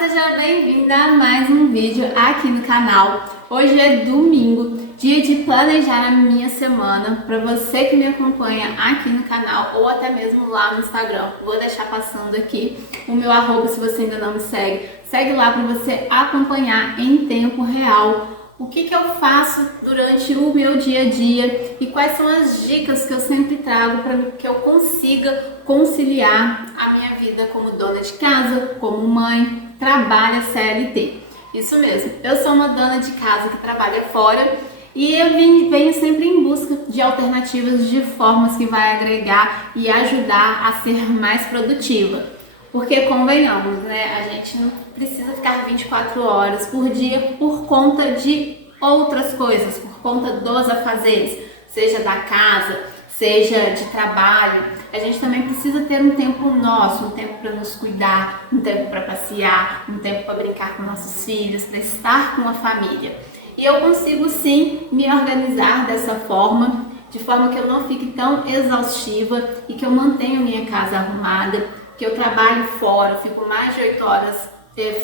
seja bem-vinda a mais um vídeo aqui no canal. Hoje é domingo, dia de planejar a minha semana. Para você que me acompanha aqui no canal ou até mesmo lá no Instagram, vou deixar passando aqui o meu arroba se você ainda não me segue. Segue lá para você acompanhar em tempo real o que eu faço durante o meu dia a dia e quais são as dicas que eu sempre trago para que eu consiga conciliar a minha vida como dona de casa, como mãe, trabalha CLT. Isso mesmo, eu sou uma dona de casa que trabalha fora e eu venho sempre em busca de alternativas, de formas que vai agregar e ajudar a ser mais produtiva. Porque convenhamos, né? A gente não precisa ficar 24 horas por dia por conta de outras coisas, por conta dos afazeres, seja da casa, seja de trabalho. A gente também precisa ter um tempo nosso, um tempo para nos cuidar, um tempo para passear, um tempo para brincar com nossos filhos, para estar com a família. E eu consigo sim me organizar dessa forma, de forma que eu não fique tão exaustiva e que eu mantenha minha casa arrumada, que eu trabalho fora, fico mais de 8 horas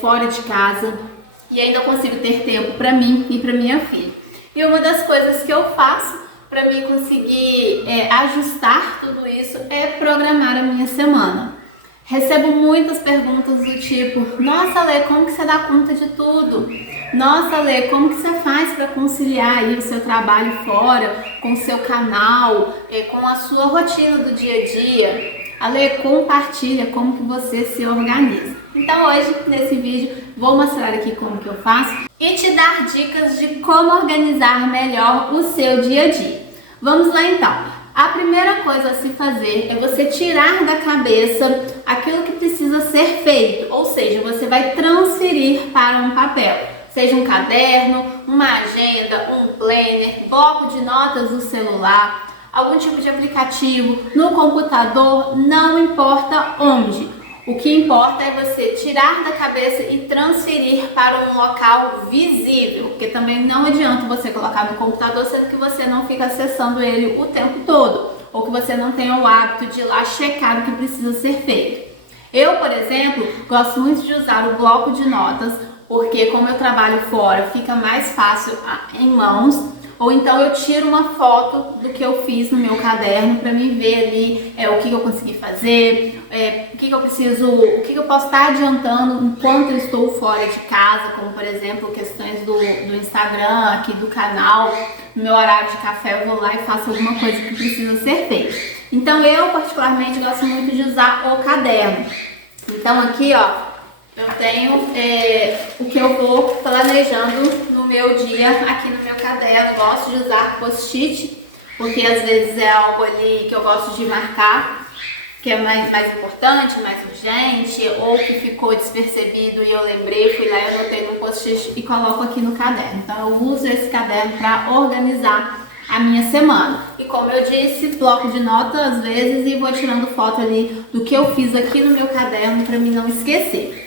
fora de casa e ainda consigo ter tempo para mim e para minha filha. E uma das coisas que eu faço para mim conseguir ajustar tudo isso é programar a minha semana. Recebo muitas perguntas do tipo: nossa, Lê, como que você dá conta de tudo? Nossa, Lê, como que você faz para conciliar aí o seu trabalho fora com o seu canal, com a sua rotina do dia a dia? Ale, compartilha como que você se organiza. Então hoje, nesse vídeo, vou mostrar aqui como que eu faço e te dar dicas de como organizar melhor o seu dia a dia. Vamos lá então. A primeira coisa a se fazer é você tirar da cabeça aquilo que precisa ser feito, ou seja, você vai transferir para um papel. Seja um caderno, uma agenda, um planner, bloco de notas do celular, algum tipo de aplicativo, no computador, não importa onde. O que importa é você tirar da cabeça e transferir para um local visível, porque também não adianta você colocar no computador sendo que você não fica acessando ele o tempo todo, ou que você não tenha o hábito de ir lá checar o que precisa ser feito. Eu, por exemplo, gosto muito de usar o bloco de notas, porque como eu trabalho fora, fica mais fácil em mãos. Ou então eu tiro uma foto do que eu fiz no meu caderno para me ver ali o que eu consegui fazer, o que eu preciso, o que eu posso estar adiantando enquanto eu estou fora de casa, como por exemplo questões do Instagram, aqui do canal, no meu horário de café eu vou lá e faço alguma coisa que precisa ser feita. Então eu particularmente gosto muito de usar o caderno. Então aqui ó, eu tenho o que eu vou planejando no meu dia aqui no meu caderno. Gosto de usar post-it, porque às vezes é algo ali que eu gosto de marcar, que é mais importante, mais urgente, ou que ficou despercebido e eu lembrei, fui lá e anotei no post-it e coloco aqui no caderno. Então eu uso esse caderno para organizar a minha semana. E como eu disse, bloco de nota às vezes e vou tirando foto ali do que eu fiz aqui no meu caderno para mim não esquecer.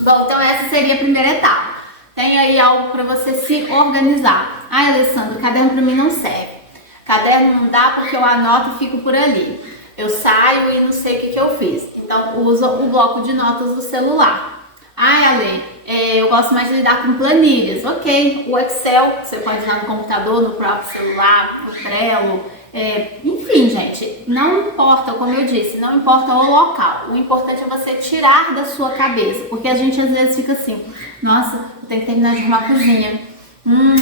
Bom, então essa seria a primeira etapa. Tem aí algo para você se organizar. Ai, Alessandra, o caderno para mim não serve. Caderno não dá porque eu anoto e fico por ali. Eu saio e não sei o que eu fiz. Então, usa o bloco de notas do celular. Ai, Ale, eu gosto mais de lidar com planilhas. Ok, o Excel, você pode usar no computador, no próprio celular, no Trello. Enfim, gente, não importa, como eu disse, não importa o local. O importante é você tirar da sua cabeça, porque a gente às vezes fica assim: nossa, eu tenho que terminar de arrumar a cozinha.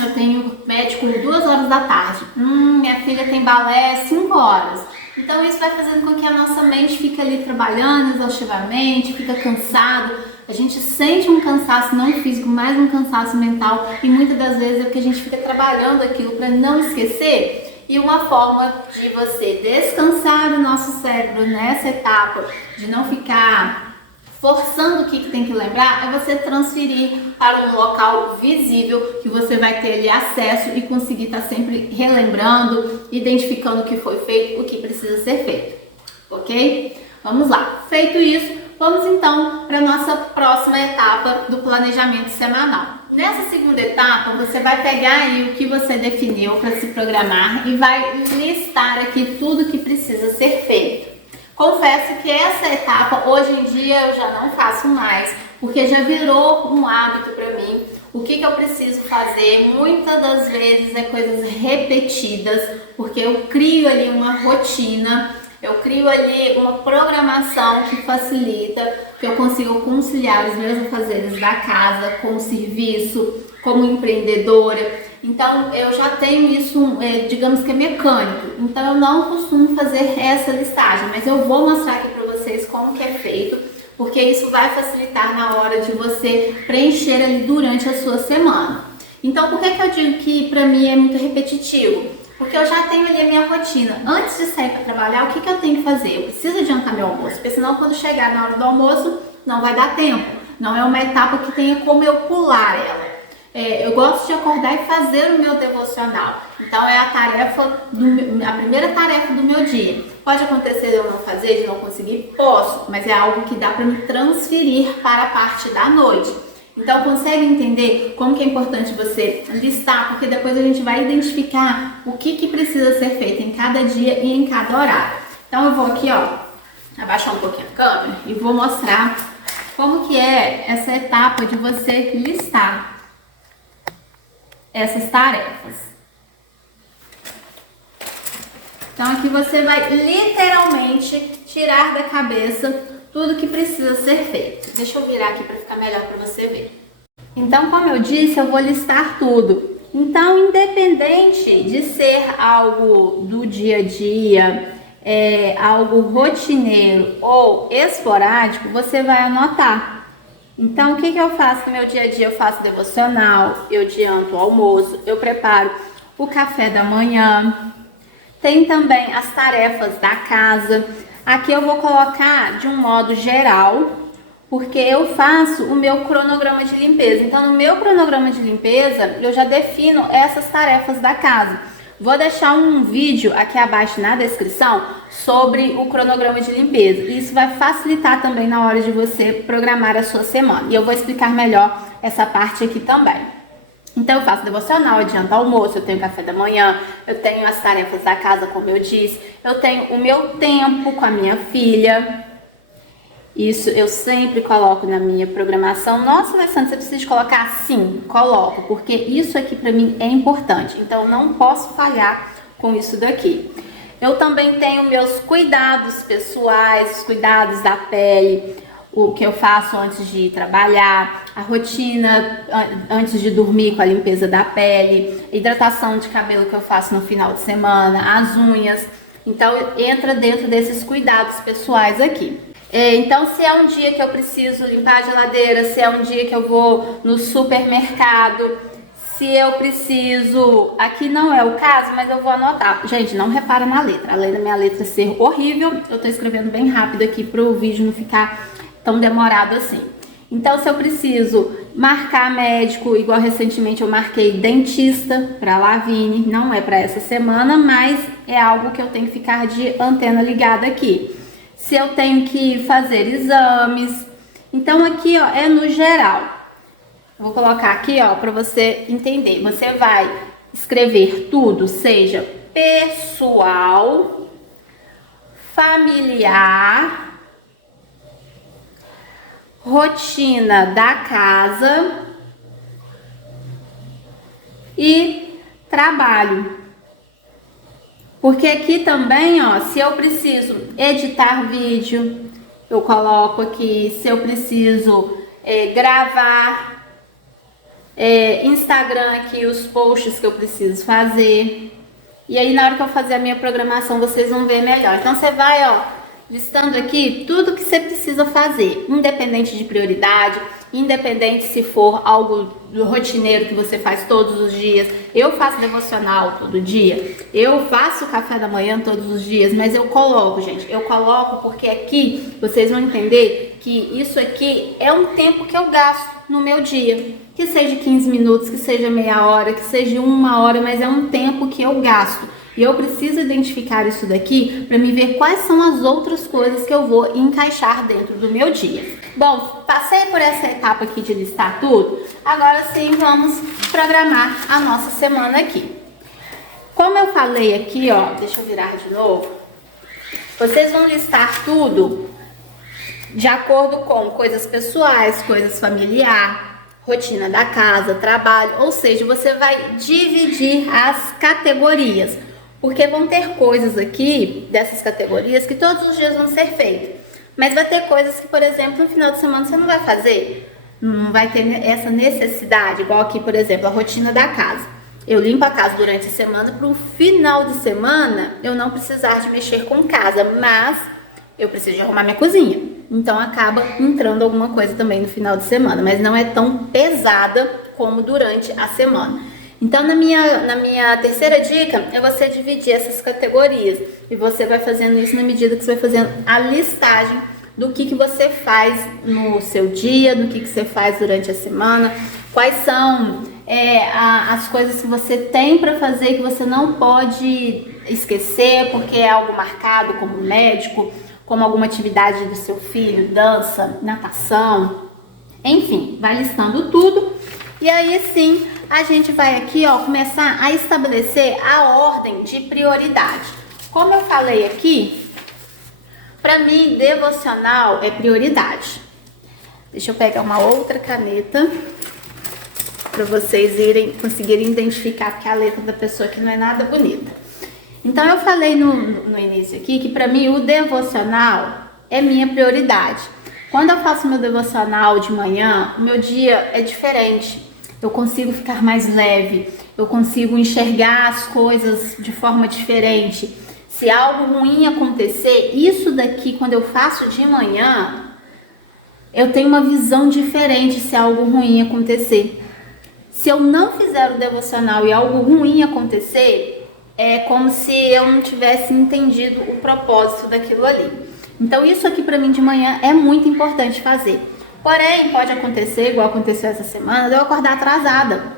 Eu tenho médico 2 horas da tarde. Minha filha tem balé 5 horas. Então isso vai fazendo com que a nossa mente fique ali trabalhando exaustivamente, fica cansado. A gente sente um cansaço não físico, mas um cansaço mental, e muitas das vezes é porque a gente fica trabalhando aquilo para não esquecer. E uma forma de você descansar o nosso cérebro nessa etapa, de não ficar forçando o que tem que lembrar, é você transferir para um local visível que você vai ter ali acesso e conseguir estar sempre relembrando, identificando o que foi feito, o que precisa ser feito. Ok? Vamos lá. Feito isso, vamos então para a nossa próxima etapa do planejamento semanal. Nessa segunda etapa, você vai pegar aí o que você definiu para se programar e vai listar aqui tudo que precisa ser feito. Confesso que essa etapa, hoje em dia, eu já não faço mais, porque já virou um hábito para mim. O que eu preciso fazer? Muitas das vezes é coisas repetidas, porque eu crio ali uma rotina, eu crio ali uma programação que facilita que eu consiga conciliar os meus afazeres da casa com o serviço, como empreendedora. Então eu já tenho isso, digamos que é mecânico, então eu não costumo fazer essa listagem, mas eu vou mostrar aqui para vocês como que é feito, porque isso vai facilitar na hora de você preencher ali durante a sua semana. Então por que eu digo que para mim é muito repetitivo? Porque eu já tenho ali a minha rotina. Antes de sair para trabalhar, o que eu tenho que fazer? Eu preciso adiantar meu almoço, porque senão quando chegar na hora do almoço não vai dar tempo, não é uma etapa que tenha como eu pular ela. Eu gosto de acordar e fazer o meu devocional. Então é a primeira tarefa do meu dia. Pode acontecer de eu não fazer, de não conseguir? Posso, mas é algo que dá para me transferir para a parte da noite. Então consegue entender como que é importante você listar, porque depois a gente vai identificar o que precisa ser feito em cada dia e em cada horário. Então eu vou aqui, abaixar um pouquinho a câmera e vou mostrar como que é essa etapa de você listar essas tarefas. Então aqui você vai literalmente tirar da cabeça tudo que precisa ser feito. Deixa eu virar aqui para ficar melhor para você ver. Então, como eu disse, eu vou listar tudo. Então, independente de ser algo do dia a dia, algo rotineiro ou esporádico, você vai anotar. Então, o que eu faço no meu dia a dia? Eu faço devocional, eu adianto o almoço, eu preparo o café da manhã. Tem também as tarefas da casa. Aqui eu vou colocar de um modo geral, porque eu faço o meu cronograma de limpeza. Então, no meu cronograma de limpeza, eu já defino essas tarefas da casa. Vou deixar um vídeo aqui abaixo na descrição sobre o cronograma de limpeza. Isso vai facilitar também na hora de você programar a sua semana. E eu vou explicar melhor essa parte aqui também. Então eu faço devocional, adianto almoço, eu tenho café da manhã, eu tenho as tarefas da casa, como eu disse, eu tenho o meu tempo com a minha filha. Isso eu sempre coloco na minha programação. Nossa, Alessandra, você precisa colocar? Sim, coloco, porque isso aqui para mim é importante. Então não posso falhar com isso daqui. Eu também tenho meus cuidados pessoais, os cuidados da pele, o que eu faço antes de ir trabalhar, a rotina antes de dormir com a limpeza da pele, hidratação de cabelo que eu faço no final de semana, as unhas. Então entra dentro desses cuidados pessoais aqui. Então, se é um dia que eu preciso limpar a geladeira, se é um dia que eu vou no supermercado, se eu preciso... Aqui não é o caso, mas eu vou anotar. Gente, não repara na letra. Além da minha letra ser horrível, eu tô escrevendo bem rápido aqui para o vídeo não ficar tão demorado assim. Então, se eu preciso marcar médico, igual recentemente eu marquei dentista para Lavine, não é para essa semana, mas é algo que eu tenho que ficar de antena ligada aqui. Se eu tenho que fazer exames. Então aqui, é no geral. Vou colocar aqui, para você entender. Você vai escrever tudo, seja pessoal, familiar, rotina da casa e trabalho. Porque aqui também, se eu preciso editar vídeo, eu coloco aqui. Se eu preciso gravar Instagram aqui, os posts que eu preciso fazer. E aí na hora que eu fazer a minha programação, vocês vão ver melhor. Então você vai, listando aqui tudo que você precisa fazer, independente de prioridade, independente se for algo do rotineiro que você faz todos os dias. Eu faço devocional todo dia, eu faço café da manhã todos os dias, mas eu coloco, gente, eu coloco porque aqui vocês vão entender que isso aqui é um tempo que eu gasto no meu dia, que seja 15 minutos, que seja meia hora, que seja 1 hora, mas é um tempo que eu gasto. E eu preciso identificar isso daqui para me ver quais são as outras coisas que eu vou encaixar dentro do meu dia. Bom, passei por essa etapa aqui de listar tudo, agora sim vamos programar a nossa semana aqui. Como eu falei aqui, deixa eu virar de novo, vocês vão listar tudo de acordo com coisas pessoais, coisas familiares, rotina da casa, trabalho, ou seja, você vai dividir as categorias, porque vão ter coisas aqui dessas categorias que todos os dias vão ser feitas, mas vai ter coisas que, por exemplo, no final de semana você não vai fazer, não vai ter essa necessidade, igual aqui, por exemplo, a rotina da casa. Eu limpo a casa durante a semana para o final de semana eu não precisar de mexer com casa, mas eu preciso de arrumar minha cozinha. Então acaba entrando alguma coisa também no final de semana, mas não é tão pesada como durante a semana. Então na minha terceira dica é você dividir essas categorias e você vai fazendo isso na medida que você vai fazendo a listagem do que você faz no seu dia, do que você faz durante a semana, quais são as coisas que você tem para fazer que você não pode esquecer porque é algo marcado, como médico, como alguma atividade do seu filho, dança, natação, enfim, vai listando tudo. E aí sim, a gente vai aqui, ó, começar a estabelecer a ordem de prioridade. Como eu falei aqui, para mim, devocional é prioridade. Deixa eu pegar uma outra caneta para vocês conseguirem identificar, porque a letra da pessoa aqui não é nada bonita. Então eu falei no início aqui que para mim o devocional é minha prioridade. Quando eu faço meu devocional de manhã, o meu dia é diferente. Eu consigo ficar mais leve, eu consigo enxergar as coisas de forma diferente. Se algo ruim acontecer, isso daqui quando eu faço de manhã, eu tenho uma visão diferente se algo ruim acontecer. Se eu não fizer o devocional e algo ruim acontecer, é como se eu não tivesse entendido o propósito daquilo ali. Então isso aqui para mim de manhã é muito importante fazer. Porém, pode acontecer, igual aconteceu essa semana, de eu acordar atrasada.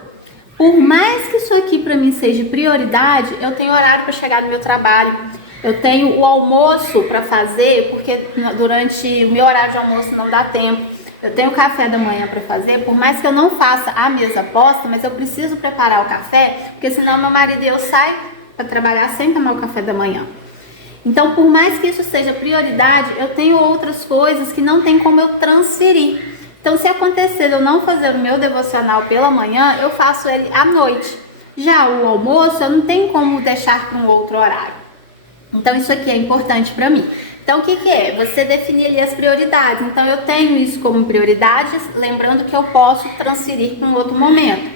Por mais que isso aqui para mim seja prioridade, eu tenho horário para chegar no meu trabalho. Eu tenho o almoço para fazer, porque durante o meu horário de almoço não dá tempo. Eu tenho o café da manhã para fazer, por mais que eu não faça a mesa posta, mas eu preciso preparar o café, porque senão meu marido e eu saem para trabalhar sem tomar o café da manhã. Então, por mais que isso seja prioridade, eu tenho outras coisas que não tem como eu transferir. Então, se acontecer de eu não fazer o meu devocional pela manhã, eu faço ele à noite. Já o almoço, eu não tenho como deixar para um outro horário. Então, isso aqui é importante para mim. Então, o que é? Você definir ali as prioridades. Então, eu tenho isso como prioridades, lembrando que eu posso transferir para um outro momento.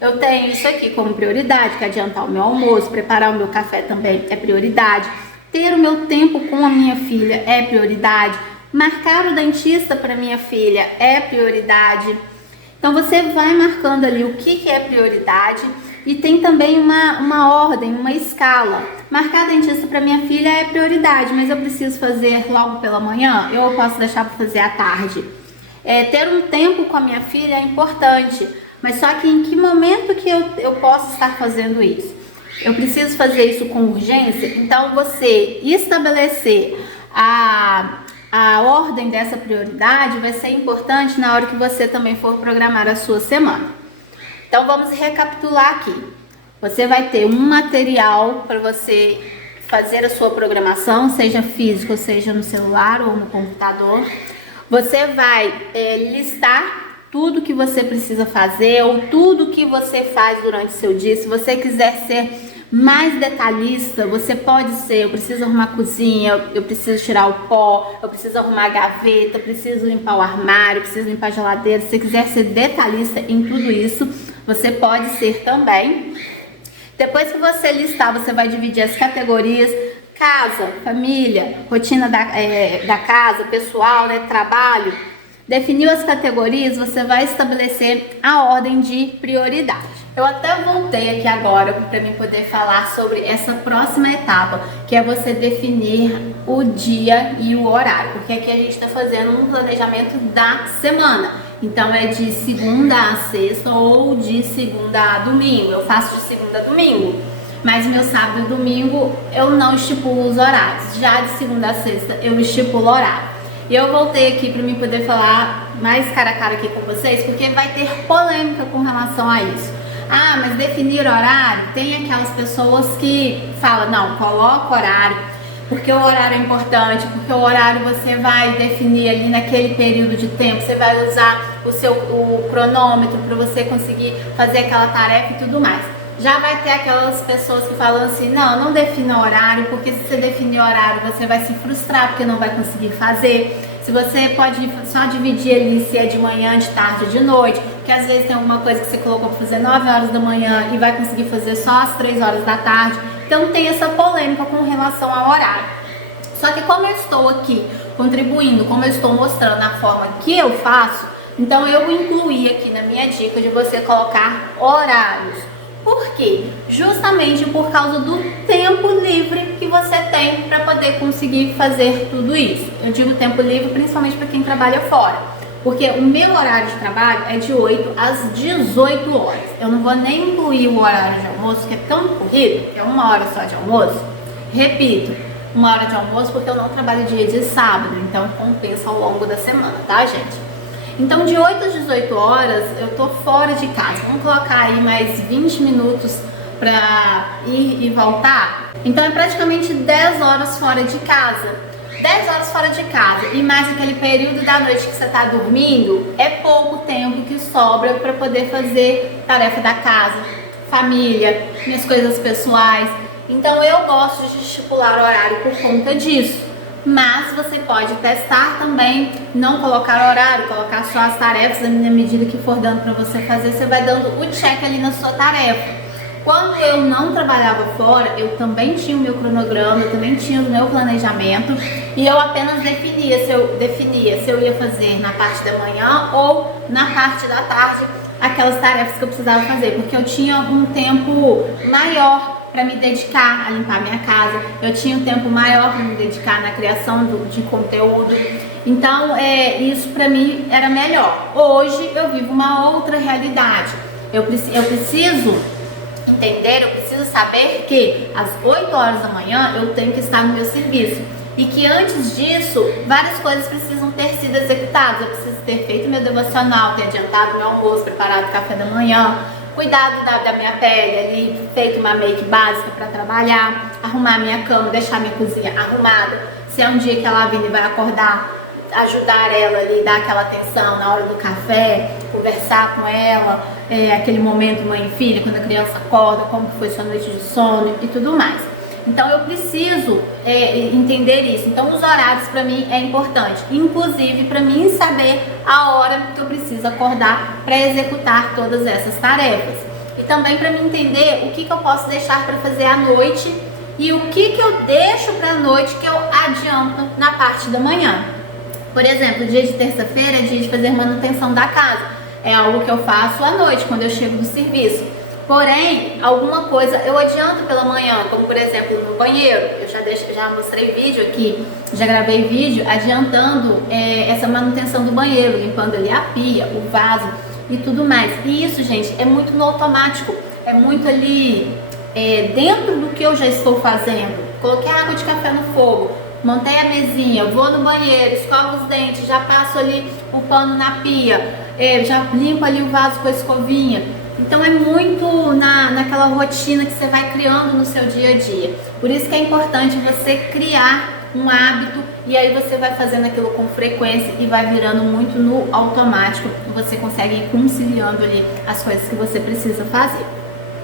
Eu tenho isso aqui como prioridade, que é adiantar o meu almoço, preparar o meu café também é prioridade. Ter o meu tempo com a minha filha é prioridade. Marcar o dentista para minha filha é prioridade. Então você vai marcando ali o que é prioridade e tem também uma ordem, uma escala. Marcar dentista para minha filha é prioridade, mas eu preciso fazer logo pela manhã, eu posso deixar para fazer à tarde. Ter um tempo com a minha filha é importante, mas só que em que momento que eu posso estar fazendo isso? Eu preciso fazer isso com urgência, então você estabelecer a ordem dessa prioridade vai ser importante na hora que você também for programar a sua semana. Então vamos recapitular aqui. Você vai ter um material para você fazer a sua programação, seja físico, seja no celular ou no computador. Você vai listar tudo que você precisa fazer ou tudo que você faz durante o seu dia. Se você quiser ser mais detalhista, você pode ser, eu preciso arrumar a cozinha, eu preciso tirar o pó, eu preciso arrumar a gaveta, eu preciso limpar o armário, eu preciso limpar a geladeira. Se você quiser ser detalhista em tudo isso, você pode ser também. Depois que você listar, você vai dividir as categorias: casa, família, rotina da casa, pessoal, né, trabalho. Definiu as categorias, você vai estabelecer a ordem de prioridade. Eu até voltei aqui agora para mim poder falar sobre essa próxima etapa, que é você definir o dia e o horário, porque aqui a gente está fazendo um planejamento da semana. Então é de segunda a sexta ou de segunda a domingo. Eu faço de segunda a domingo, mas meu sábado e domingo eu não estipulo os horários. Já de segunda a sexta eu estipulo o horário. E eu voltei aqui para mim poder falar mais cara a cara aqui com vocês, porque vai ter polêmica com relação a isso. Ah, mas definir horário, tem aquelas pessoas que falam, não, coloca horário, porque o horário é importante, porque o horário você vai definir ali naquele período de tempo, você vai usar o cronômetro para você conseguir fazer aquela tarefa e tudo mais. Já vai ter aquelas pessoas que falam assim, não defina horário, porque se você definir horário você vai se frustrar porque não vai conseguir fazer. Se você pode só dividir ali se é de manhã, de tarde ou de noite, porque às vezes tem alguma coisa que você colocou para fazer 9 horas da manhã e vai conseguir fazer só às 3 horas da tarde. Então tem essa polêmica com relação ao horário. Só que como eu estou aqui contribuindo, como eu estou mostrando a forma que eu faço, então eu incluí aqui na minha dica de você colocar horários. Por quê? Justamente por causa do tempo livre que você tem para poder conseguir fazer tudo isso. Eu digo tempo livre principalmente para quem trabalha fora, porque o meu horário de trabalho é de 8 às 18 horas. Eu não vou nem incluir o horário de almoço, que é tão corrido, que é 1 hora só de almoço. Repito, 1 hora de almoço porque eu não trabalho dia de sábado, então compensa ao longo da semana, tá, gente? Então, de 8 às 18 horas, eu tô fora de casa. Vamos colocar aí mais 20 minutos para ir e voltar. Então, é praticamente 10 horas fora de casa. 10 horas fora de casa e mais aquele período da noite que você tá dormindo, é pouco tempo que sobra para poder fazer tarefa da casa, família, minhas coisas pessoais. Então, eu gosto de estipular horário por conta disso. Mas você pode testar também, não colocar horário, colocar só as tarefas, na medida que for dando para você fazer, você vai dando o check ali na sua tarefa. Quando eu não trabalhava fora, eu também tinha o meu cronograma, eu também tinha o meu planejamento e eu apenas definia se eu ia fazer na parte da manhã ou na parte da tarde aquelas tarefas que eu precisava fazer, porque eu tinha um tempo maior para me dedicar a limpar minha casa, eu tinha um tempo maior para me dedicar na criação de conteúdo, então isso para mim era melhor. Hoje eu vivo uma outra realidade, eu preciso entender, eu preciso saber que às 8 horas da manhã eu tenho que estar no meu serviço e que antes disso várias coisas precisam ter sido executadas. Eu preciso ter feito meu devocional, ter adiantado meu almoço, preparado o café da manhã, cuidado da minha pele ali, feito uma make básica para trabalhar, arrumar minha cama, deixar minha cozinha arrumada. Se é um dia que a Lavínia vai acordar, ajudar ela ali, dar aquela atenção na hora do café, conversar com ela, aquele momento mãe e filha, quando a criança acorda, como foi sua noite de sono e tudo mais. Então eu preciso entender isso. Então os horários para mim é importante, inclusive para mim saber a hora que eu preciso acordar para executar todas essas tarefas. E também para mim entender o que eu posso deixar para fazer à noite e o que eu deixo para a noite que eu adianto na parte da manhã. Por exemplo, dia de terça-feira é dia de fazer manutenção da casa. É algo que eu faço à noite, quando eu chego do serviço. Porém, alguma coisa eu adianto pela manhã, como por exemplo no banheiro. Eu já mostrei vídeo aqui, já gravei vídeo adiantando essa manutenção do banheiro, limpando ali a pia, o vaso e tudo mais. E isso, gente, é muito no automático, é muito ali dentro do que eu já estou fazendo. Coloquei água de café no fogo, montei a mesinha, vou no banheiro, escovo os dentes, já passo ali o pano na pia, já limpo ali o vaso com a escovinha. Então é muito naquela rotina que você vai criando no seu dia a dia. Por isso que é importante você criar um hábito e aí você vai fazendo aquilo com frequência e vai virando muito no automático. Você consegue ir conciliando ali as coisas que você precisa fazer.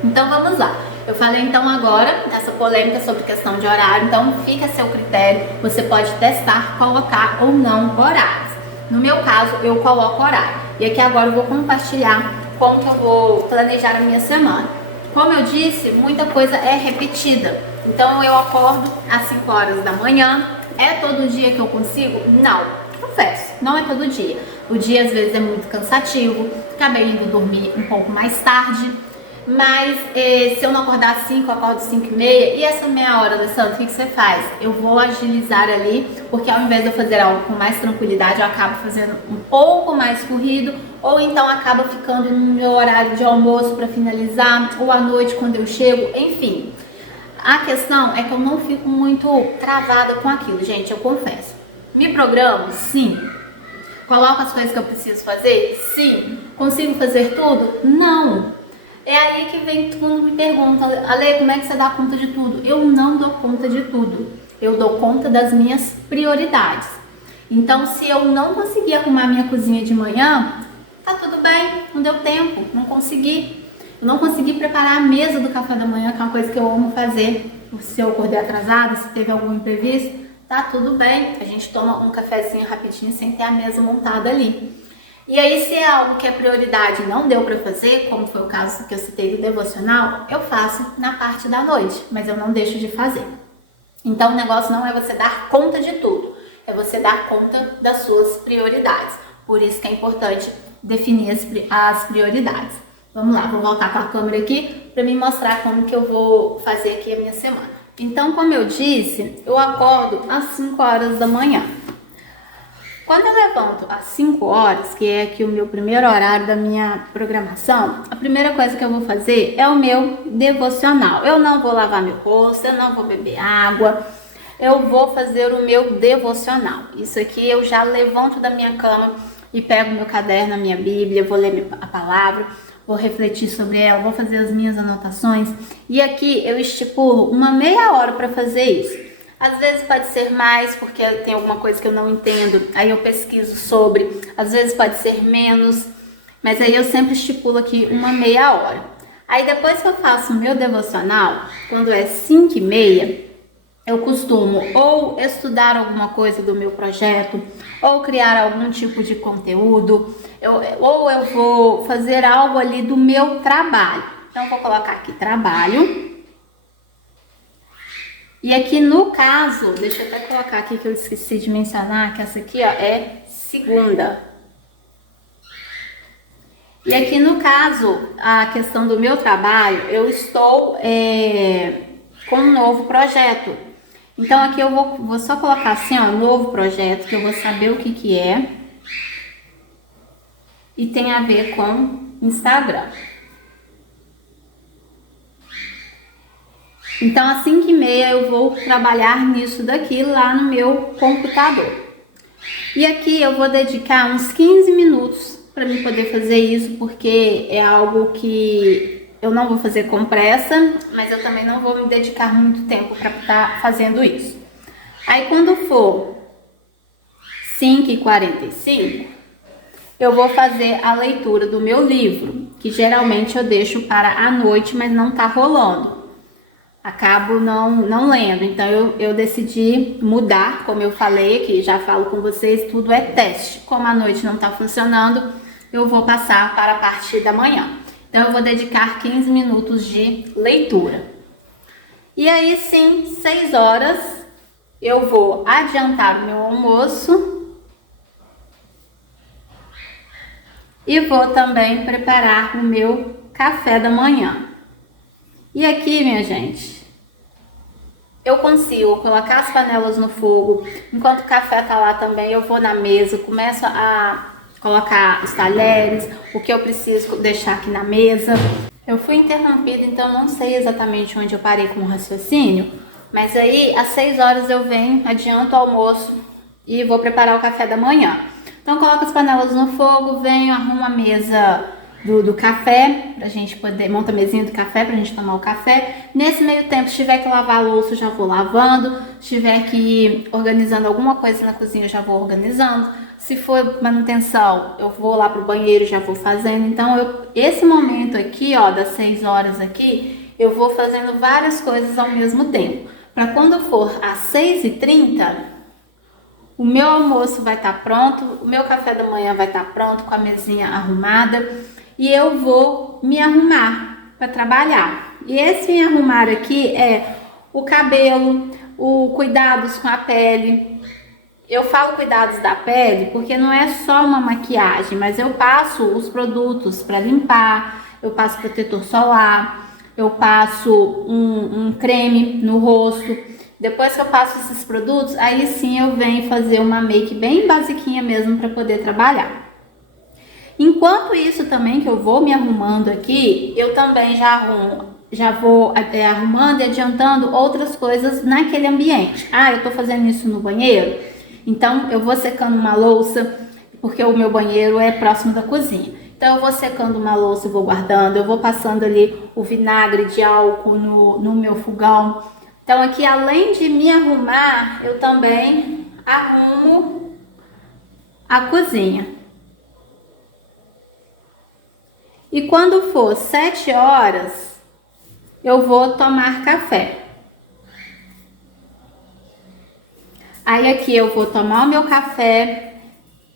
Então vamos lá. Eu falei então agora dessa polêmica sobre questão de horário, então fica a seu critério, você pode testar, colocar ou não horários. No meu caso, eu coloco horário. E aqui agora eu vou compartilhar como que eu vou planejar a minha semana. Como eu disse, muita coisa é repetida. Então eu acordo às 5 horas da manhã. É todo dia que eu consigo? Não, confesso, não é todo dia. O dia às vezes é muito cansativo, acabei indo dormir um pouco mais tarde. Mas se eu não acordar às 5, eu acordo às 5h30. E essa meia hora, Alessandra, o que você faz? Eu vou agilizar ali, porque ao invés de eu fazer algo com mais tranquilidade, eu acabo fazendo um pouco mais corrido, ou então acaba ficando no meu horário de almoço para finalizar, ou à noite quando eu chego, enfim. A questão é que eu não fico muito travada com aquilo, gente, eu confesso. Me programo? Sim. Coloco as coisas que eu preciso fazer? Sim. Consigo fazer tudo? Não. É aí que vem todo mundo me pergunta, Ale, como é que você dá conta de tudo? Eu não dou conta de tudo. Eu dou conta das minhas prioridades. Então, se eu não conseguir arrumar minha cozinha de manhã, tá tudo bem, não deu tempo, não consegui. Eu não consegui preparar a mesa do café da manhã, que é uma coisa que eu amo fazer. Se eu acordei atrasada, se teve algum imprevisto, tá tudo bem. A gente toma um cafezinho rapidinho sem ter a mesa montada ali. E aí, se é algo que é prioridade e não deu para fazer, como foi o caso que eu citei do devocional, eu faço na parte da noite, mas eu não deixo de fazer. Então, o negócio não é você dar conta de tudo, é você dar conta das suas prioridades. Por isso que é importante definir as prioridades. Vamos lá, vou voltar com a câmera aqui para me mostrar como que eu vou fazer aqui a minha semana. Então, como eu disse, eu acordo às 5 horas da manhã. Quando eu levanto às 5 horas, que é aqui o meu primeiro horário da minha programação, a primeira coisa que eu vou fazer é o meu devocional. Eu não vou lavar meu rosto, eu não vou beber água, eu vou fazer o meu devocional. Isso aqui eu já levanto da minha cama e pego meu caderno, a minha Bíblia, vou ler a palavra, vou refletir sobre ela, vou fazer as minhas anotações. E aqui eu estipulo uma meia hora para fazer isso. Às vezes pode ser mais, porque tem alguma coisa que eu não entendo, aí eu pesquiso sobre. Às vezes pode ser menos, mas aí eu sempre estipulo aqui uma meia hora. Aí depois que eu faço o meu devocional, quando é 5h30, eu costumo ou estudar alguma coisa do meu projeto, ou criar algum tipo de conteúdo, ou eu vou fazer algo ali do meu trabalho. Então eu vou colocar aqui trabalho. E aqui no caso, deixa eu até colocar aqui que eu esqueci de mencionar, que essa aqui ó, é segunda. E aqui no caso, a questão do meu trabalho, eu estou com um novo projeto. Então aqui eu vou só colocar assim, ó, novo projeto, que eu vou saber o que é. E tem a ver com Instagram. Então, às 5h30 eu vou trabalhar nisso daqui lá no meu computador. E aqui eu vou dedicar uns 15 minutos para mim poder fazer isso, porque é algo que eu não vou fazer com pressa, mas eu também não vou me dedicar muito tempo para estar fazendo isso. Aí quando for 5h45, eu vou fazer a leitura do meu livro, que geralmente eu deixo para a noite, mas não tá rolando. Acabo não lendo, então eu decidi mudar, como eu falei aqui, já falo com vocês, tudo é teste. Como a noite não está funcionando, eu vou passar para a parte da manhã. Então eu vou dedicar 15 minutos de leitura. E aí sim, 6 horas, eu vou adiantar o meu almoço e vou também preparar o meu café da manhã. E aqui, minha gente, eu consigo colocar as panelas no fogo, enquanto o café tá lá também, eu vou na mesa, começo a colocar os talheres, o que eu preciso deixar aqui na mesa. Eu fui interrompida, então não sei exatamente onde eu parei com o raciocínio, mas aí às 6 horas eu venho, adianto o almoço e vou preparar o café da manhã. Então coloco as panelas no fogo, venho, arrumo a mesa do café, pra gente poder, monta a mesinha do café pra gente tomar o café. Nesse meio tempo, se tiver que lavar a louça, eu já vou lavando. Se tiver que ir organizando alguma coisa na cozinha, eu já vou organizando. Se for manutenção, eu vou lá pro banheiro, já vou fazendo. Então, esse momento aqui, ó, das 6 horas aqui, eu vou fazendo várias coisas ao mesmo tempo. Pra quando for às 6h30, o meu almoço vai estar pronto, o meu café da manhã vai estar pronto, com a mesinha arrumada. E eu vou me arrumar para trabalhar. E esse me arrumar aqui é o cabelo, o cuidados com a pele. Eu falo cuidados da pele porque não é só uma maquiagem, mas eu passo os produtos para limpar, eu passo protetor solar, eu passo um creme no rosto. Depois que eu passo esses produtos, aí sim eu venho fazer uma make bem basiquinha mesmo para poder trabalhar. Enquanto isso também que eu vou me arrumando aqui, eu também já vou arrumando e adiantando outras coisas naquele ambiente. Ah, eu tô fazendo isso no banheiro, então eu vou secando uma louça, porque o meu banheiro é próximo da cozinha. Então eu vou secando uma louça e vou guardando, eu vou passando ali o vinagre de álcool no meu fogão, Então aqui, além de me arrumar, eu também arrumo a cozinha. E quando for 7 horas, eu vou tomar café. Aí aqui eu vou tomar o meu café,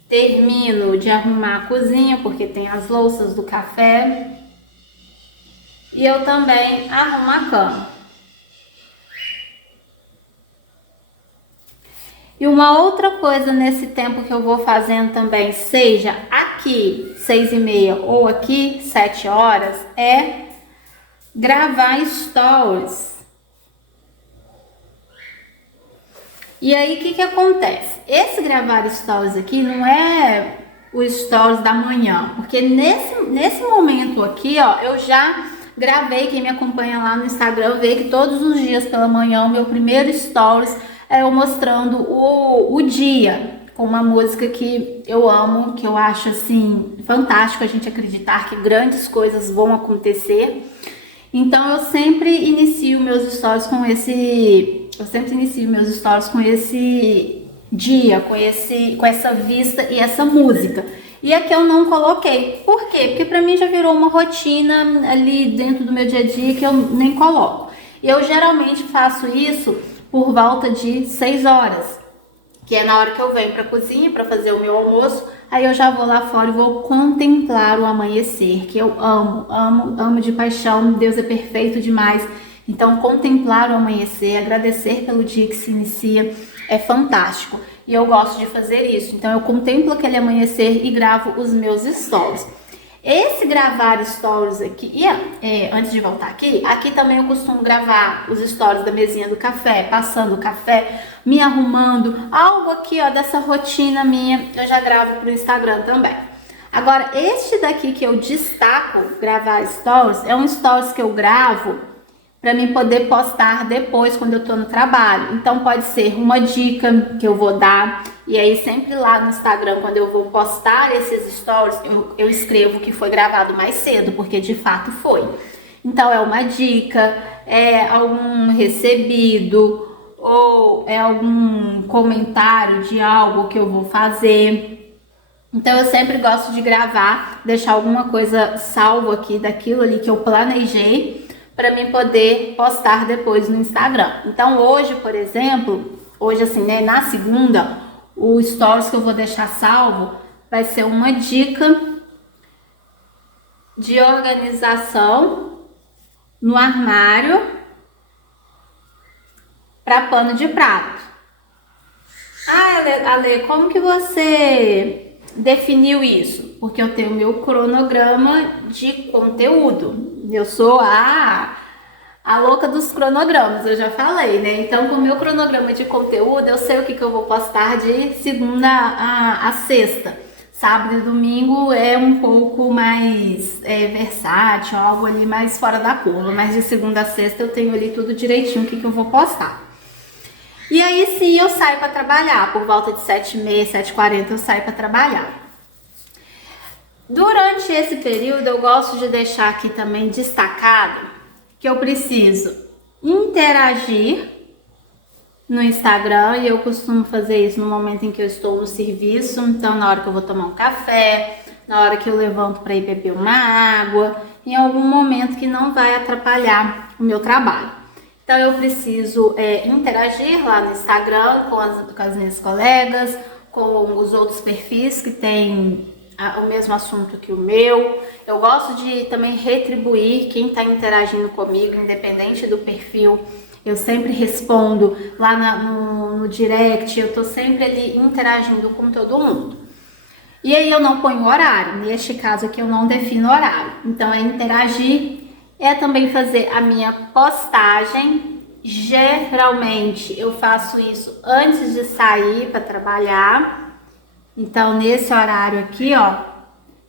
termino de arrumar a cozinha, porque tem as louças do café. E eu também arrumo a cama. E uma outra coisa nesse tempo que eu vou fazendo também, seja aqui 6h30 ou aqui 7 horas, é gravar stories. E aí, o que acontece? Esse gravar stories aqui não é o stories da manhã, porque nesse momento aqui, ó, eu já gravei. Quem me acompanha lá no Instagram vê que todos os dias pela manhã, o meu primeiro stories é eu mostrando o dia, com uma música que eu amo, que eu acho assim fantástico a gente acreditar que grandes coisas vão acontecer. Então eu sempre inicio meus stories com esse dia, com essa vista e essa música. E aqui eu não coloquei. Por quê? Porque pra mim já virou uma rotina ali dentro do meu dia a dia que eu nem coloco. E eu geralmente faço isso por volta de 6 horas, que é na hora que eu venho pra cozinha pra fazer o meu almoço. Aí eu já vou lá fora e vou contemplar o amanhecer, que eu amo de paixão. Deus é perfeito demais. Então contemplar o amanhecer, agradecer pelo dia que se inicia, é fantástico. E eu gosto de fazer isso. Então eu contemplo aquele amanhecer e gravo os meus stories. Esse gravar stories aqui, antes de voltar aqui também eu costumo gravar os stories da mesinha do café, passando o café, me arrumando, algo aqui, ó, dessa rotina minha, eu já gravo pro Instagram também. Agora, este daqui que eu destaco, gravar stories, é um stories que eu gravo para mim poder postar depois quando eu tô no trabalho. Então pode ser uma dica que eu vou dar, e aí sempre lá no Instagram, quando eu vou postar esses stories, eu escrevo que foi gravado mais cedo, porque de fato foi. Então é uma dica, é algum recebido, ou é algum comentário de algo que eu vou fazer. Então eu sempre gosto de gravar, deixar alguma coisa salvo aqui daquilo ali que eu planejei, para mim poder postar depois no Instagram. Então hoje, por exemplo, assim, né, na segunda, o stories que eu vou deixar salvo vai ser uma dica de organização no armário para pano de prato. Ah, Ale, como que você definiu isso? Porque eu tenho meu cronograma de conteúdo. Eu sou a louca dos cronogramas, eu já falei, né? Então, com o meu cronograma de conteúdo, eu sei o que eu vou postar de segunda a sexta. Sábado e domingo é um pouco mais versátil, algo ali mais fora da curva. Mas de segunda a sexta eu tenho ali tudo direitinho o que eu vou postar. E aí sim eu saio para trabalhar, por volta de 7h30, 7h40 eu saio para trabalhar. Durante esse período eu gosto de deixar aqui também destacado que eu preciso interagir no Instagram, e eu costumo fazer isso no momento em que eu estou no serviço. Então na hora que eu vou tomar um café, na hora que eu levanto para ir beber uma água, em algum momento que não vai atrapalhar o meu trabalho. Então eu preciso interagir lá no Instagram com as minhas colegas, com os outros perfis que têm o mesmo assunto que o meu. Eu gosto de também retribuir quem está interagindo comigo, independente do perfil. Eu sempre respondo lá no direct, eu tô sempre ali interagindo com todo mundo. E aí eu não ponho horário, neste caso aqui eu não defino horário. Então é interagir, é também fazer a minha postagem. Geralmente eu faço isso antes de sair para trabalhar. Então, nesse horário aqui, ó,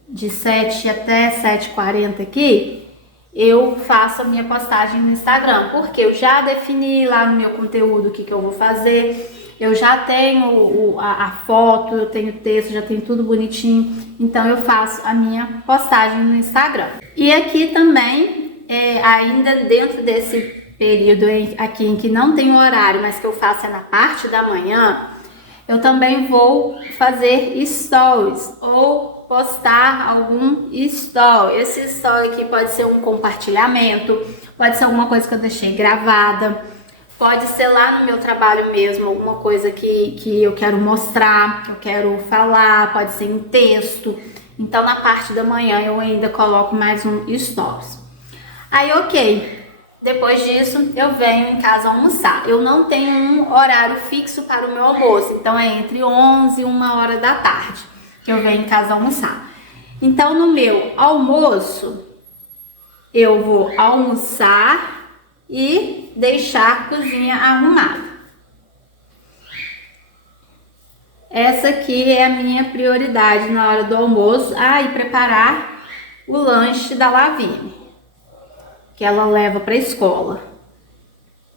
de 7 até 7h40 aqui, eu faço a minha postagem no Instagram, porque eu já defini lá no meu conteúdo o que eu vou fazer, eu já tenho a foto, eu tenho texto, já tenho tudo bonitinho, então eu faço a minha postagem no Instagram. E aqui também, ainda dentro desse período aqui em que não tem horário, mas que eu faço é na parte da manhã, eu também vou fazer stories ou postar algum story. Esse story aqui pode ser um compartilhamento, pode ser alguma coisa que eu deixei gravada, pode ser lá no meu trabalho mesmo, alguma coisa que eu quero mostrar, que eu quero falar, pode ser em texto. Então na parte da manhã eu ainda coloco mais um stories. Aí ok. Depois disso, eu venho em casa almoçar. Eu não tenho um horário fixo para o meu almoço, então é entre 11 e 1 hora da tarde que eu venho em casa almoçar. Então, no meu almoço, eu vou almoçar e deixar a cozinha arrumada. Essa aqui é a minha prioridade na hora do almoço. E preparar o lanche da Lavínia, que ela leva para a escola.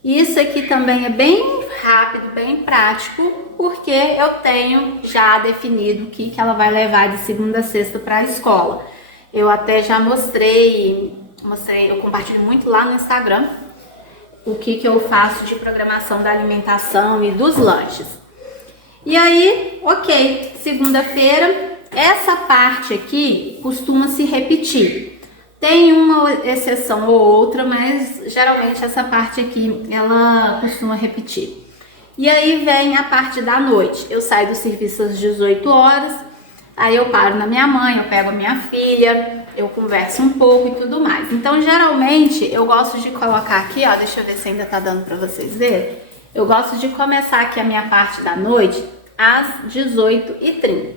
Isso aqui também é bem rápido, bem prático, porque eu tenho já definido o que ela vai levar de segunda a sexta para a escola. Eu até já mostrei, eu compartilho muito lá no Instagram o que eu faço de programação da alimentação e dos lanches. E aí, ok, segunda-feira, essa parte aqui costuma se repetir. Tem uma exceção ou outra, mas geralmente essa parte aqui, ela costuma repetir. E aí vem a parte da noite. Eu saio do serviço às 18 horas, aí eu paro na minha mãe, eu pego a minha filha, eu converso um pouco e tudo mais. Então, geralmente, eu gosto de colocar aqui, ó, deixa eu ver se ainda tá dando pra vocês verem. Eu gosto de começar aqui a minha parte da noite às 18h30.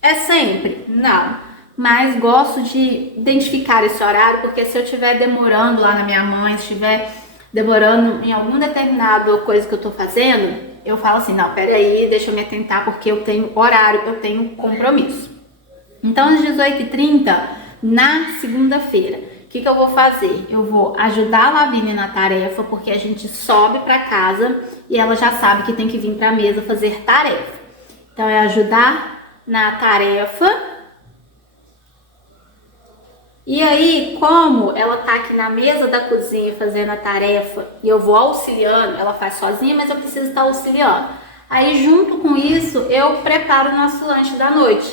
É sempre? Não. Mas gosto de identificar esse horário, porque se eu estiver demorando lá na minha mãe, se estiver demorando em algum determinado coisa que eu tô fazendo, eu falo assim, não, peraí, deixa eu me atentar, porque eu tenho horário, eu tenho compromisso. Então, às 18h30, na segunda-feira, o que eu vou fazer? Eu vou ajudar a Lavínia na tarefa, porque a gente sobe para casa e ela já sabe que tem que vir para a mesa fazer tarefa. Então, é ajudar na tarefa. E aí, como ela tá aqui na mesa da cozinha fazendo a tarefa e eu vou auxiliando, ela faz sozinha, mas eu preciso estar auxiliando. Aí, junto com isso, eu preparo o nosso lanche da noite.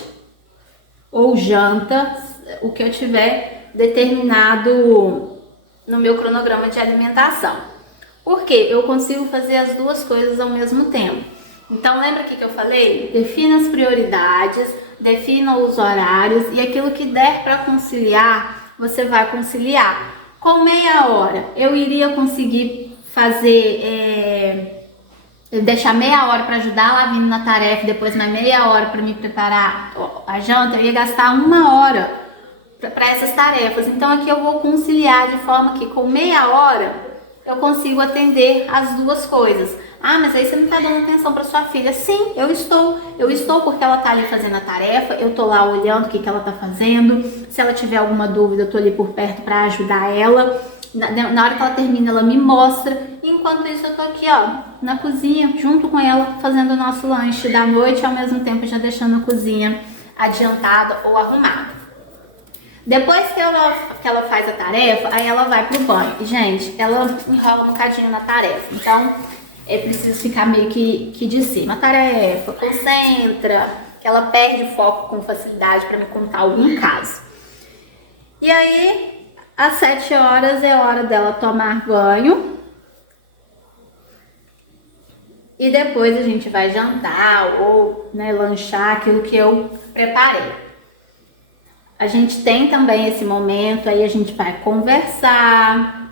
Ou janta, o que eu tiver determinado no meu cronograma de alimentação. Porque eu consigo fazer as duas coisas ao mesmo tempo. Então, lembra aqui que eu falei? Defina as prioridades, defina os horários e aquilo que der para conciliar, você vai conciliar. Com meia hora, eu iria conseguir fazer, deixar meia hora para ajudar a Lavínia na tarefa, depois mais meia hora para me preparar a janta. Eu ia gastar 1 hora para essas tarefas. Então, aqui eu vou conciliar de forma que com meia hora eu consigo atender as duas coisas. Mas aí você não tá dando atenção para sua filha. Sim, eu estou porque ela tá ali fazendo a tarefa, eu tô lá olhando o que ela tá fazendo. Se ela tiver alguma dúvida, eu tô ali por perto para ajudar ela. Na hora que ela termina, ela me mostra. Enquanto isso, eu tô aqui, ó, na cozinha, junto com ela, fazendo o nosso lanche da noite, ao mesmo tempo já deixando a cozinha adiantada ou arrumada. Depois que ela faz a tarefa, aí ela vai pro banho. E, gente, ela enrola um bocadinho na tarefa. Então, é preciso ficar meio que de cima. A tarefa, concentra, que ela perde foco com facilidade para me contar algum caso. E aí, às 7 horas é hora dela tomar banho. E depois a gente vai jantar ou lanchar aquilo que eu preparei. A gente tem também esse momento, aí a gente vai conversar,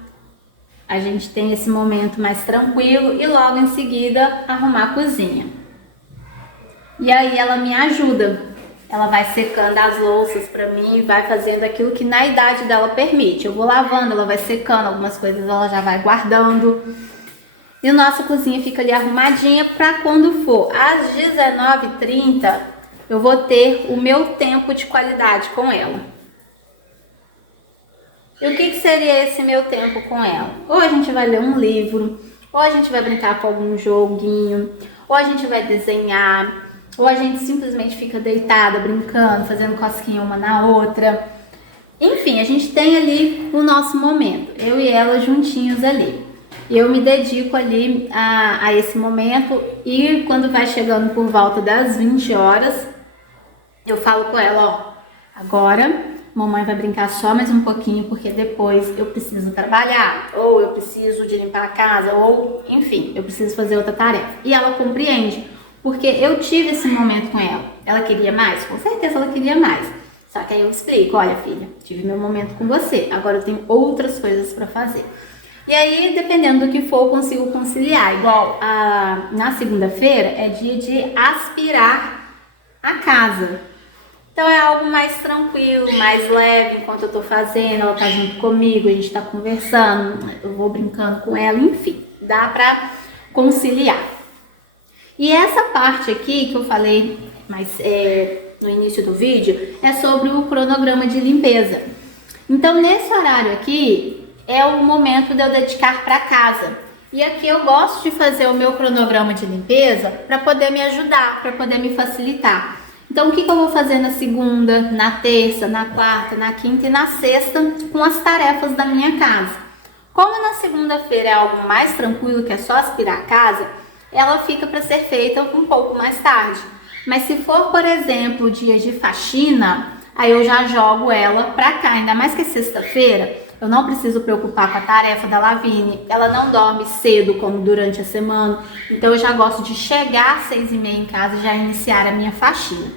a gente tem esse momento mais tranquilo e logo em seguida arrumar a cozinha. E aí ela me ajuda, ela vai secando as louças pra mim, vai fazendo aquilo que na idade dela permite. Eu vou lavando, ela vai secando, algumas coisas ela já vai guardando. E a nossa cozinha fica ali arrumadinha para quando for às 19h30, eu vou ter o meu tempo de qualidade com ela. E o que seria esse meu tempo com ela? Ou a gente vai ler um livro, ou a gente vai brincar com algum joguinho, ou a gente vai desenhar, ou a gente simplesmente fica deitada, brincando, fazendo cosquinha uma na outra. Enfim, a gente tem ali o nosso momento, eu e ela juntinhos ali. E eu me dedico ali a esse momento, e quando vai chegando por volta das 20 horas, eu falo com ela, ó, agora mamãe vai brincar só mais um pouquinho, porque depois eu preciso trabalhar, ou eu preciso de limpar a casa, ou enfim, eu preciso fazer outra tarefa. E ela compreende, porque eu tive esse momento com ela. Ela queria mais? Com certeza ela queria mais. Só que aí eu explico, olha filha, tive meu momento com você, agora eu tenho outras coisas para fazer. E aí, dependendo do que for, eu consigo conciliar. Igual na segunda-feira é dia de aspirar a casa. Então é algo mais tranquilo, mais leve enquanto eu tô fazendo, ela tá junto comigo, a gente tá conversando, eu vou brincando com ela, enfim, dá pra conciliar. E essa parte aqui que eu falei no início do vídeo é sobre o cronograma de limpeza. Então nesse horário aqui é o momento de eu dedicar para casa. E aqui eu gosto de fazer o meu cronograma de limpeza para poder me ajudar, para poder me facilitar. Então o que eu vou fazer na segunda, na terça, na quarta, na quinta e na sexta com as tarefas da minha casa. Como na segunda-feira é algo mais tranquilo, que é só aspirar a casa, ela fica para ser feita um pouco mais tarde. Mas se for, por exemplo, dia de faxina, aí eu já jogo ela para cá, ainda mais que é sexta-feira. Eu não preciso preocupar com a tarefa da Lavínia, ela não dorme cedo como durante a semana, então eu já gosto de chegar às 6h30 em casa e já iniciar a minha faxina.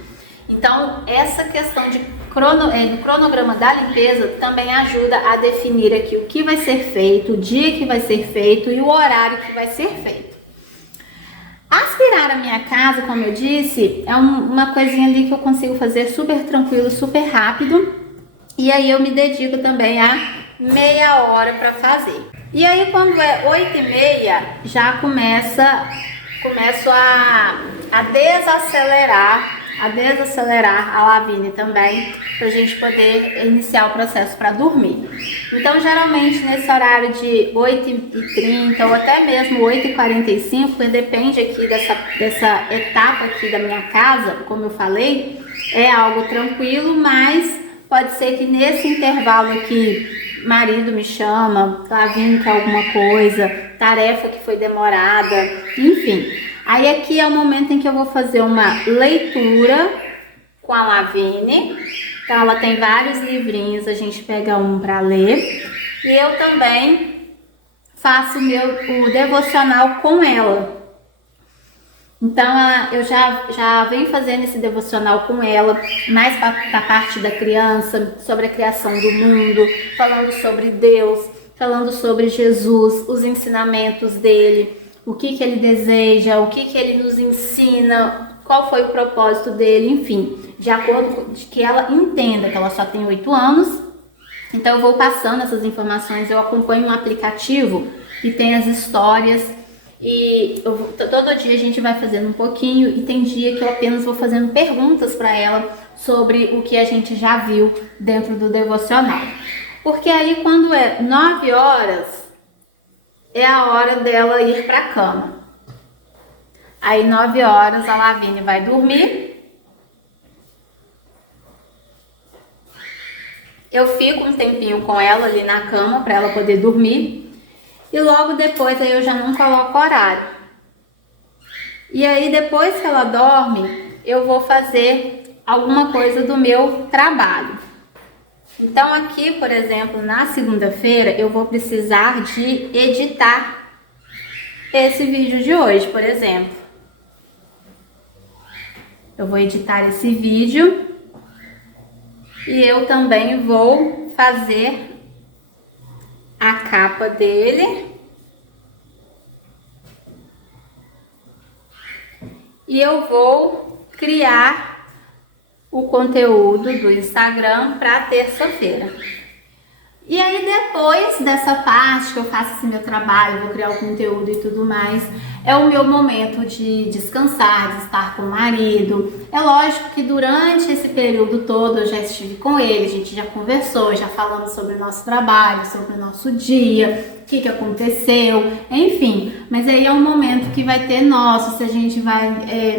Então essa questão do cronograma da limpeza também ajuda a definir aqui o que vai ser feito, o dia que vai ser feito e o horário que vai ser feito. Aspirar a minha casa, como eu disse, é uma coisinha ali que eu consigo fazer super tranquilo, super rápido, e aí eu me dedico também a meia hora para fazer. E aí quando é 8h30 já começo a desacelerar a Lavínia também, pra gente poder iniciar o processo para dormir. Então geralmente nesse horário de 8h30 ou até mesmo 8h45, depende aqui dessa etapa aqui da minha casa, como eu falei, é algo tranquilo, mas pode ser que nesse intervalo aqui marido me chama, Lavínia quer alguma coisa, tarefa que foi demorada, enfim. Aí aqui é o momento em que eu vou fazer uma leitura com a Lavínia. Então ela tem vários livrinhos, a gente pega um para ler. E eu também faço o devocional com ela. Então eu já venho fazendo esse devocional com ela, mais para a parte da criança, sobre a criação do mundo, falando sobre Deus, falando sobre Jesus, os ensinamentos dele, o que ele deseja, o que ele nos ensina, qual foi o propósito dele, enfim, de acordo com que ela entenda que ela só tem 8 anos. Então eu vou passando essas informações, eu acompanho um aplicativo que tem as histórias. E todo dia a gente vai fazendo um pouquinho, e tem dia que eu apenas vou fazendo perguntas para ela sobre o que a gente já viu dentro do devocional. Porque aí quando é 9 horas, é a hora dela ir para a cama. Aí 9 horas a Lavínia vai dormir. Eu fico um tempinho com ela ali na cama para ela poder dormir. E logo depois aí eu já não coloco horário. E aí depois que ela dorme, eu vou fazer alguma coisa do meu trabalho. Então aqui, por exemplo, na segunda-feira, eu vou precisar de editar esse vídeo de hoje, por exemplo. Eu vou editar esse vídeo e eu também vou fazer a capa dele. E eu vou criar o conteúdo do Instagram para terça-feira. E aí depois dessa parte que eu faço esse meu trabalho, vou criar o conteúdo e tudo mais, é o meu momento de descansar, de estar com o marido. É lógico que durante esse período todo eu já estive com ele, a gente já conversou, já falamos sobre o nosso trabalho, sobre o nosso dia, o que aconteceu, enfim. Mas aí é um momento que vai ter nosso, se a gente vai...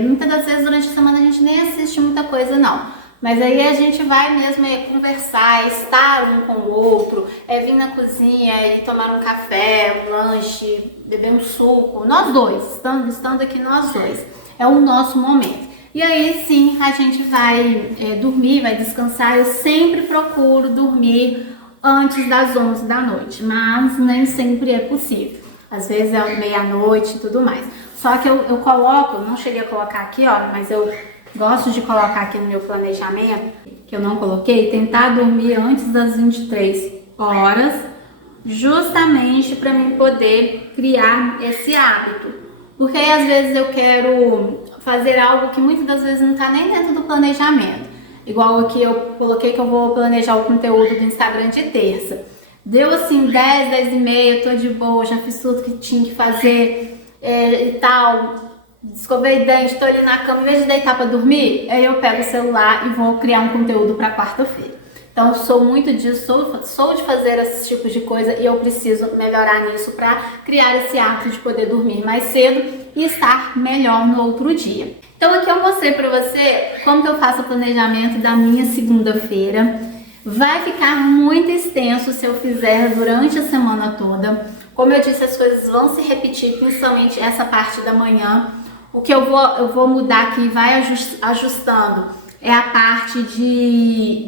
muitas das vezes durante a semana a gente nem assiste muita coisa não. Mas aí a gente vai mesmo conversar, estar um com o outro, vir na cozinha e tomar um café, um lanche, beber um suco. Nós dois, estando aqui nós dois. É o nosso momento. E aí sim a gente vai dormir, vai descansar. Eu sempre procuro dormir antes das 11 da noite, mas nem sempre é possível. Às vezes é meia-noite e tudo mais. Só que eu coloco, não cheguei a colocar aqui, ó, mas eu gosto de colocar aqui no meu planejamento, que eu não coloquei, tentar dormir antes das 23 horas, justamente para mim poder criar esse hábito. Porque aí, às vezes eu quero fazer algo que muitas das vezes não está nem dentro do planejamento. Igual aqui eu coloquei que eu vou planejar o conteúdo do Instagram de terça. Deu assim 10, 10 e meia, tô de boa, já fiz tudo que tinha que fazer e tal. Escovei dente, tô ali na cama, em vez de deitar para dormir, aí eu pego o celular e vou criar um conteúdo para quarta-feira. Então, sou muito disso, sou de fazer esses tipos de coisa e eu preciso melhorar nisso para criar esse hábito de poder dormir mais cedo e estar melhor no outro dia. Então, aqui eu mostrei para você como que eu faço o planejamento da minha segunda-feira. Vai ficar muito extenso se eu fizer durante a semana toda. Como eu disse, as coisas vão se repetir, principalmente essa parte da manhã. O que eu vou mudar aqui e vai ajustando é a parte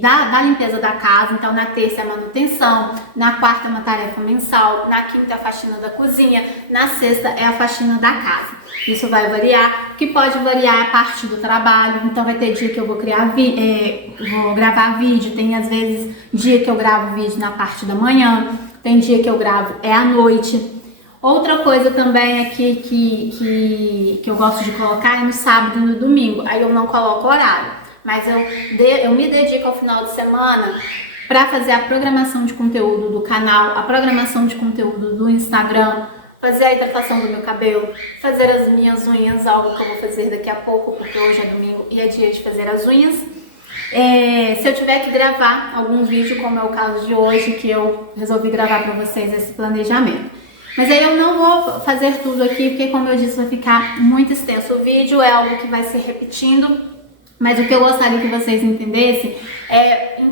da limpeza da casa. Então, na terça é a manutenção, na quarta é uma tarefa mensal, na quinta é a faxina da cozinha, na sexta é a faxina da casa. Isso vai variar. O que pode variar é a parte do trabalho. Então, vai ter dia que eu vou vou gravar vídeo, tem às vezes dia que eu gravo vídeo na parte da manhã, tem dia que eu gravo à noite. Outra coisa também aqui que eu gosto de colocar é no sábado e no domingo. Aí eu não coloco horário, mas eu me dedico ao final de semana para fazer a programação de conteúdo do canal, a programação de conteúdo do Instagram, fazer a hidratação do meu cabelo, fazer as minhas unhas, algo que eu vou fazer daqui a pouco, porque hoje é domingo e é dia de fazer as unhas. Se eu tiver que gravar algum vídeo, como é o caso de hoje, que eu resolvi gravar para vocês esse planejamento. Mas aí eu não vou fazer tudo aqui, porque como eu disse, vai ficar muito extenso. O vídeo é algo que vai se repetindo, mas o que eu gostaria que vocês entendessem,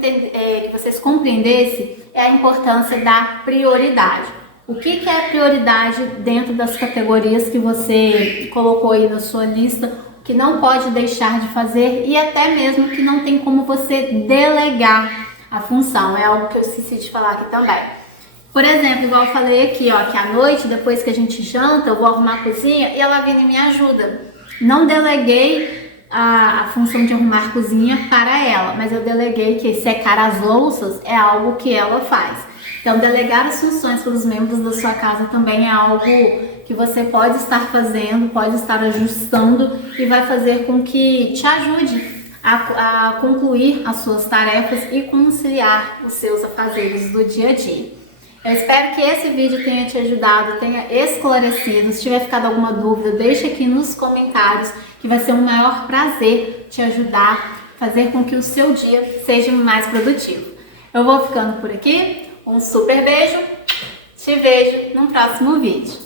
que vocês compreendessem, é a importância da prioridade. O que é prioridade dentro das categorias que você colocou aí na sua lista, que não pode deixar de fazer e até mesmo que não tem como você delegar a função. É algo que eu esqueci de falar aqui também. Por exemplo, igual eu falei aqui, ó, que à noite, depois que a gente janta, eu vou arrumar a cozinha e a Lavínia me ajuda. Não deleguei a função de arrumar a cozinha para ela, mas eu deleguei que secar as louças é algo que ela faz. Então, delegar as funções para os membros da sua casa também é algo que você pode estar fazendo, pode estar ajustando e vai fazer com que te ajude a concluir as suas tarefas e conciliar os seus afazeres do dia a dia. Eu espero que esse vídeo tenha te ajudado, tenha esclarecido. Se tiver ficado alguma dúvida, deixa aqui nos comentários, que vai ser um maior prazer te ajudar, fazer com que o seu dia seja mais produtivo. Eu vou ficando por aqui, um super beijo, te vejo no próximo vídeo.